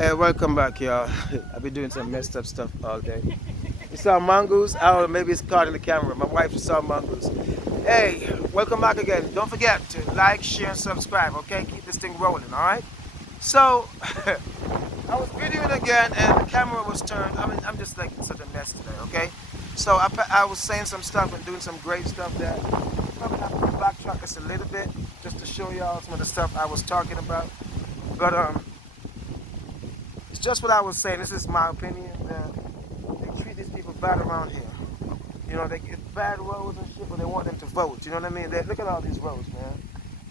Hey, welcome back, y'all. I've been doing some messed up stuff all day. You saw mongoose? I don't know, maybe it's caught in the camera. My wife saw mongoose. Hey, welcome back again. Don't forget to like, share, and subscribe, okay? Keep this thing rolling, alright? So, I was videoing again and the camera was turned. I'm just like in such a mess today, okay? So, I was saying some stuff and doing some great stuff there. Probably have to backtrack this a little bit just to show y'all some of the stuff I was talking about. But, it's just what I was saying. This is my opinion. They treat these people bad around here. You know, they get bad roads and shit, but they want them to vote. You know what I mean? Look at all these roads, man.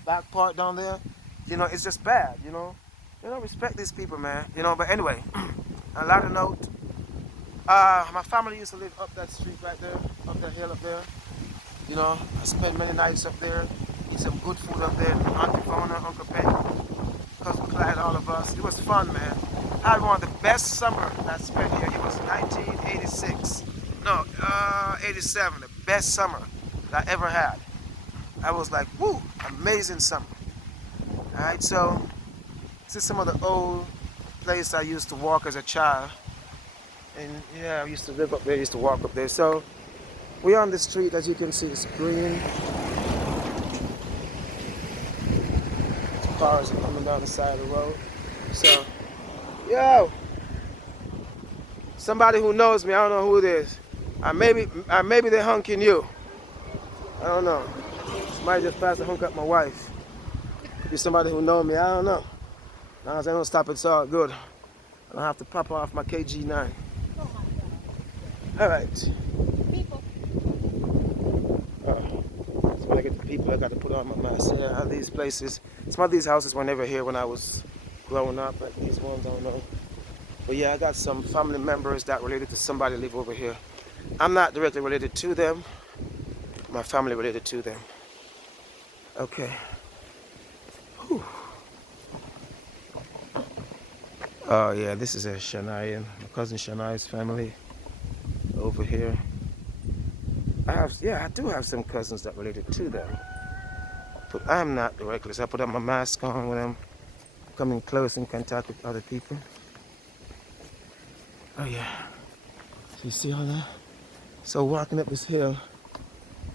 Back part down there, you know, it's just bad, you know. They don't respect these people, man. You know, but anyway, on a lighter note, my family used to live up that street right there, up that hill up there. You know, I spent many nights up there, eat some good food up there. Auntie Vona, Uncle Penny, Cousin Clyde, all of us. It was fun, man. I had one of the best summer I spent here. It was 1986. No, 87. The best summer that I ever had. I was like, woo, amazing summer. Alright, so this is some of the old place I used to walk as a child. And yeah, I used to live up there, used to walk up there. So we're on the street, as you can see, it's green. Cars are coming down the side of the road. So, yo, somebody who knows me, I don't know who it is. Maybe they're hunking you. I don't know. Somebody just passed a hunk at my wife. Could be somebody who knows me, I don't know. As long as I don't stop, it's all good. I don't have to pop off my KG9. All right. People. So when I get to people, I got to put on my mask. Yeah, these places, some of these houses were never here when I was growing up, like these ones, I don't know. But yeah, I got some family members that related to somebody live over here. I'm not directly related to them. My family related to them. Okay. Whew. Oh yeah, this is a Shania, my cousin Shania's family over here. I do have some cousins that related to them. But I'm not directly, so I put up my mask on when I'm coming close in contact with other people. Oh yeah. So you see all that? So walking up this hill,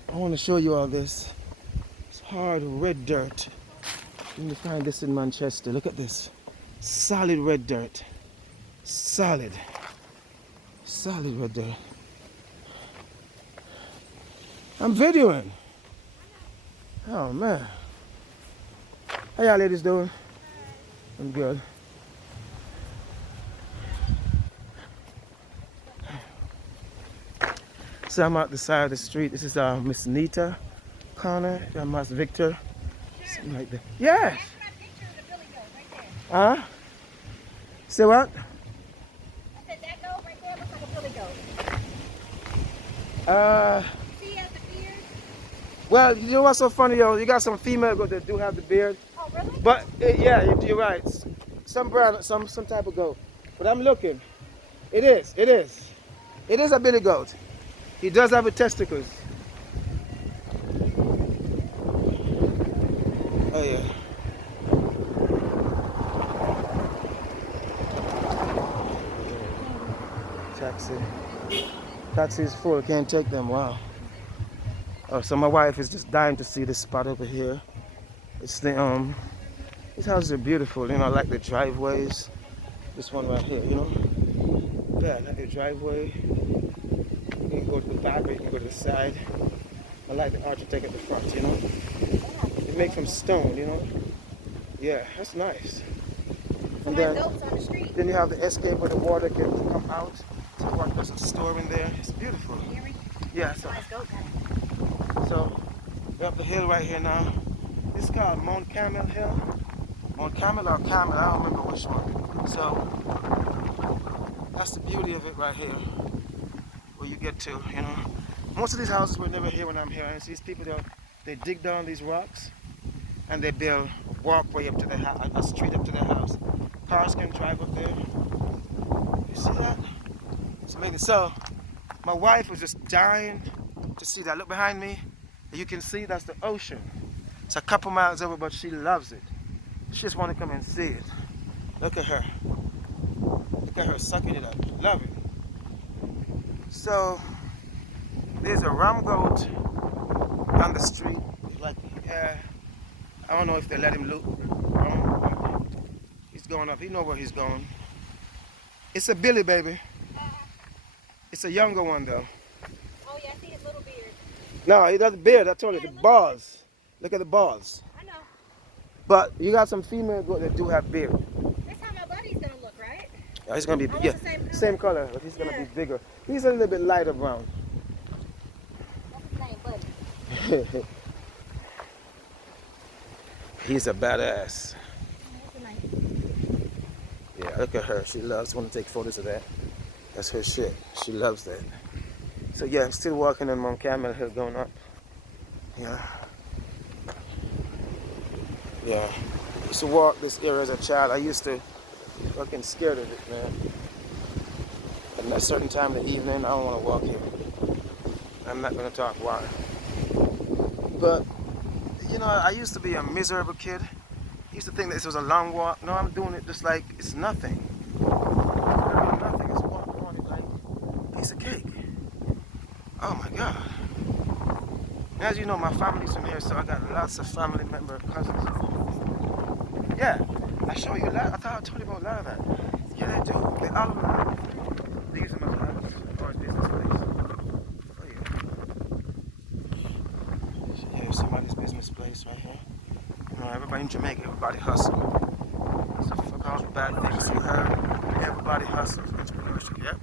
I want to show you all this. It's hard red dirt. You can find this in Manchester. Look at this. Solid red dirt. Solid. Solid red dirt. I'm videoing. Oh man. How y'all ladies doing? I'm good. So I'm out the side of the street. This is Miss Nita Connor, Miss Victor. Something like that. Yes. Huh? Say what? I said that goat right there looks like a billy goat. See, he has the beard. Well, you know what's so funny, yo? You got some female goat that do have the beard. Oh, really? But yeah, you're right. Some brown, some type of goat. But I'm looking. It is a billy goat. He does have a testicles. Oh yeah. Taxi is full. Can't take them. Wow. Oh, so my wife is just dying to see this spot over here. It's the these houses are beautiful. You know, I like the driveways. This one right here. You know. Yeah, I like the driveway. You can go to the back or you can go to the side. I like the architect at the front. You know. It's made from stone. You know. Yeah, that's nice. And then you have the escape where the water can come out. So the water doesn't store in there. It's beautiful. Yeah, so we're up the hill right here now. It's called Mount Carmel Hill. Mount Carmel or Carmel, I don't remember which one. So that's the beauty of it right here. Where you get to, you know. Most of these houses were never here when I'm here. And these people, they dig down these rocks and they build a walkway up to their house, a street up to their house. Cars can drive up there. You see that? It's amazing. So my wife was just dying to see that. Look behind me. You can see that's the ocean. It's a couple miles over, but she loves it. She just want to come and see it. Look at her. Look at her sucking it up. Love it. So there's a ram goat on the street. Like, I don't know if they let him loose. He's going up. He know where he's going. It's a Billy, baby. It's a younger one, though. Oh, yeah, I see his little beard. No, he doesn't beard. I told you, the balls. Look at the balls. I know. But you got some female goats that do have beard. That's how my buddy's gonna look, right? Oh, he's gonna be Almost the same color, but he's gonna be bigger. He's a little bit lighter brown. What's his name, buddy? He's a badass. What's his name? Yeah, look at her. She loves want to take photos of that. That's her shit. She loves that. So yeah, I'm still walking on Mount Camel Hill going up. Yeah. Yeah. I used to walk this area as a child. I used to fucking scared of it, man. And at a certain time in the evening, I don't want to walk here. I'm not going to talk why. But, you know, I used to be a miserable kid. I used to think that this was a long walk. No, I'm doing it just like it's nothing. Nothing. It's walking on it like a piece of cake. Oh my God. As you know, my family's from here, so I got lots of family member cousins. Yeah, I show you a lot. I thought I told you about a lot of that. Yeah, they do. They all of them. They use them as a business place. Oh yeah. Here's somebody's business place right here. You know, everybody in Jamaica, everybody hustles. So fuck all the bad things you heard. Everybody hustles. Entrepreneurship, yep.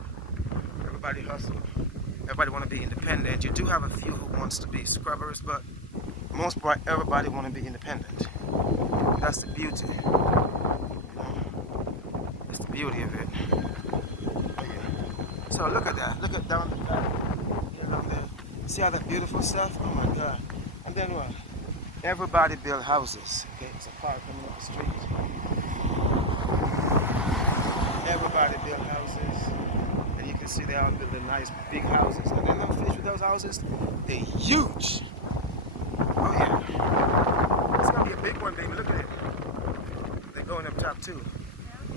Everybody hustles. Everybody want to be independent. You do have a few who wants to be scrubbers, but most part, everybody want to be independent. That's the beauty. You know? That's the beauty of it. But yeah. So look at that. Look at down the back. Here, down there. See all that beautiful stuff? Oh my God. And then what? Everybody build houses. Okay, it's a car coming up the street. Everybody build houses. And you can see they all build nice big houses. And then they'll finish with those houses. They're huge. Oh yeah. It's gonna be a big one, baby. Look at it. They're going up top too.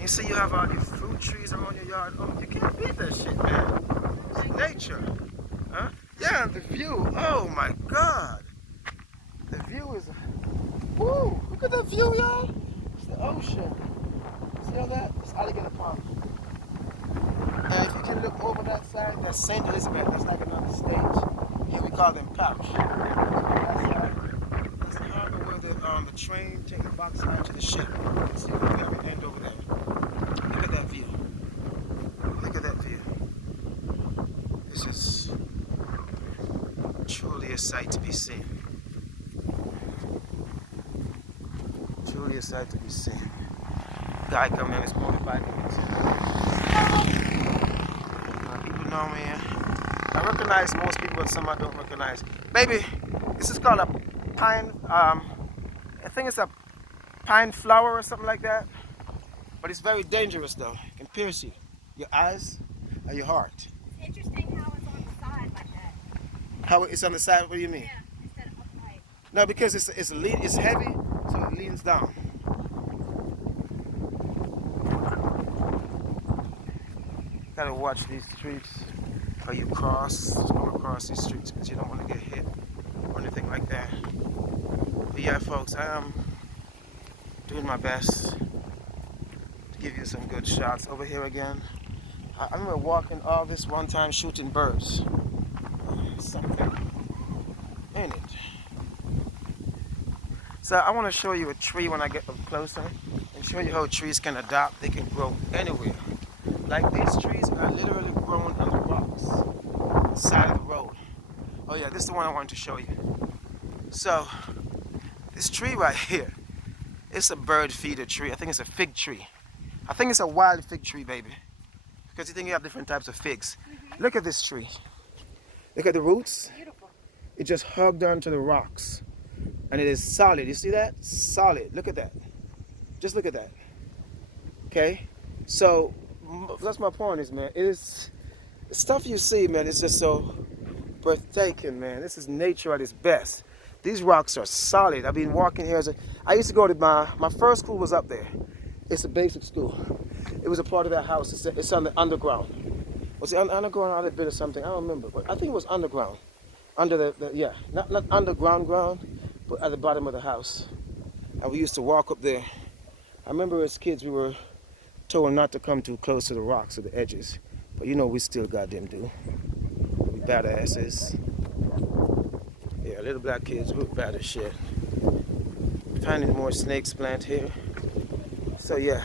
You see you have all these fruit trees around your yard. Oh, you can't beat that shit, man. It's nature. Huh? Yeah, and the view. Oh my God. The view is, woo, look at that view, y'all. It's the ocean. See all that? It's Alligator Park. And if you can look over that side, that's St. Elizabeth. That's like another stage. Here we call them parish. That's the harbor where the train take the box line to the ship. See, we have an end over there. Look at that view. Look at that view. This is truly a sight to be seen. Truly a sight to be seen. Guy coming in his motorbike. People know me. I recognize most people, but some I don't recognize. Baby, this is called a pine. I think it's a pine flower or something like that. But it's very dangerous, though. It can pierce you, your eyes, or your heart. It's interesting how it's on the side like that. How it's on the side? What do you mean? Yeah, instead of upright. No, because it's heavy, so it leans down. Gotta watch these streets how you come across these streets because you don't want to get hit or anything like that. But yeah, folks, I am doing my best to give you some good shots. Over here again, I remember walking all this one time shooting birds. Something in it. So I want to show you a tree when I get up closer and show you how trees can adapt. They can grow anywhere. Like these trees are literally grown on the rocks, side of the road. Oh yeah, this is the one I wanted to show you. So, this tree right here, it's a bird feeder tree. I think it's a fig tree. I think it's a wild fig tree, baby. Because you think you have different types of figs. Look at this tree. Look at the roots. Beautiful. It just hugged onto the rocks. And it is solid. You see that? Solid. Look at that. Just look at that. Okay? So, that's my point is, man, it is the stuff you see, man, it's just so breathtaking, man. This is nature at its best. These rocks are solid. I've been walking here I used to go to my first school was up there. It's a basic school. It was a part of that house. It's on the underground. Was it underground or other bit or something? I don't remember. But I think it was underground. Under yeah, not underground ground, but at the bottom of the house. And we used to walk up there. I remember as kids we were told not to come too close to the rocks or the edges. But you know we still goddamn do. We badasses. Yeah, little black kids, we're bad as shit. Finding more snakes plant here. So yeah.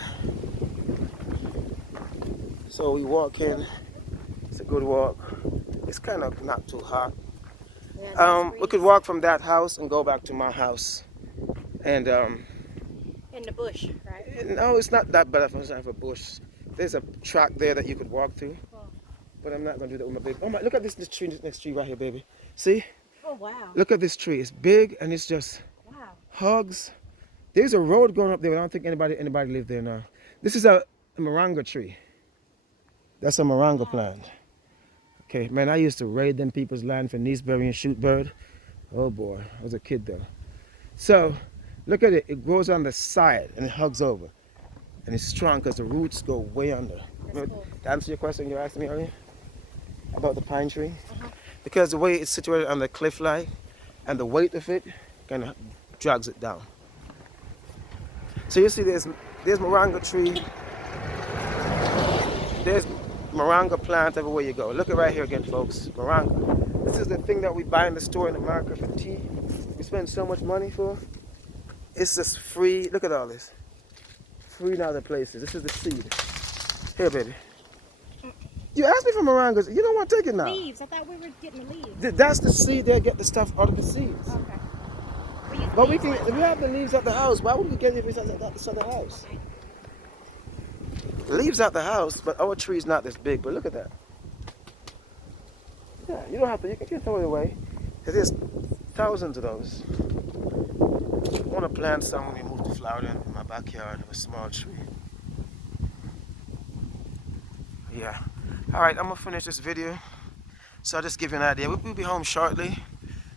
So we walk in. It's a good walk. It's kind of not too hot. Yeah, We could walk from that house and go back to my house. And in the bush, right? no, it's not that bad of a bush. There's a track there that you could walk through. Oh. But I'm not gonna do that with my baby. Oh my! Look at this tree, this next tree right here, baby. See? Oh wow. Look at this tree. It's big and it's just Wow. hugs. There's a road going up there, but I don't think anybody live there now. This is a moringa tree. That's a moringa plant. Okay, man, I used to raid them people's land for nieceberry and shoot bird. Oh boy, I was a kid though. So, look at it. It grows on the side and it hugs over. And it's strong because the roots go way under. That's cool. To answer your question you asked me earlier about the pine tree. Because the way it's situated on the cliff line and the weight of it kind of drags it down. So you see there's moringa tree. There's moringa plant everywhere you go. Look at right here again, folks. Moringa. This is the thing that we buy in the store in America for tea. We spend so much money for. It's just free. Look at all this. Free in other places. This is the seed. Here, baby. You asked me for moringas. You don't want to take it now. Leaves. I thought we were getting the leaves. That's the seed. They get the stuff out of the seeds. Okay. But we have the leaves at the house. Why would we get it if it's at the house? Okay. The leaves at the house, but our tree's not this big. But look at that. Yeah, you don't have to. You can throw it away. There's thousands of those. I want to plant some when we move to Florida in my backyard, a small tree. Yeah. All right, I'm gonna finish this video. So I'll just give you an idea. We'll be home shortly.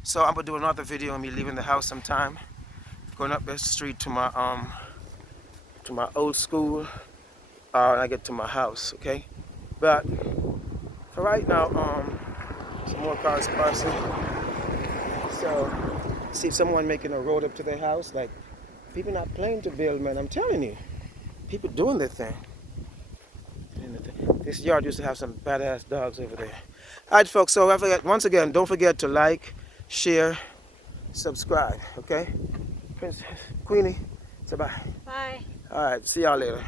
So I'm gonna do another video of me leaving the house sometime. Going up the street to my old school. And I get to my house, okay? But for right now, some more cars passing. So see someone making a road up to their house. Like, people not playing to build, man. I'm telling you, people doing their thing. This yard used to have some badass dogs over there. All right, folks. So once again, don't forget to like, share, subscribe. Okay, Princess Queenie. So bye. Bye. All right. See y'all later.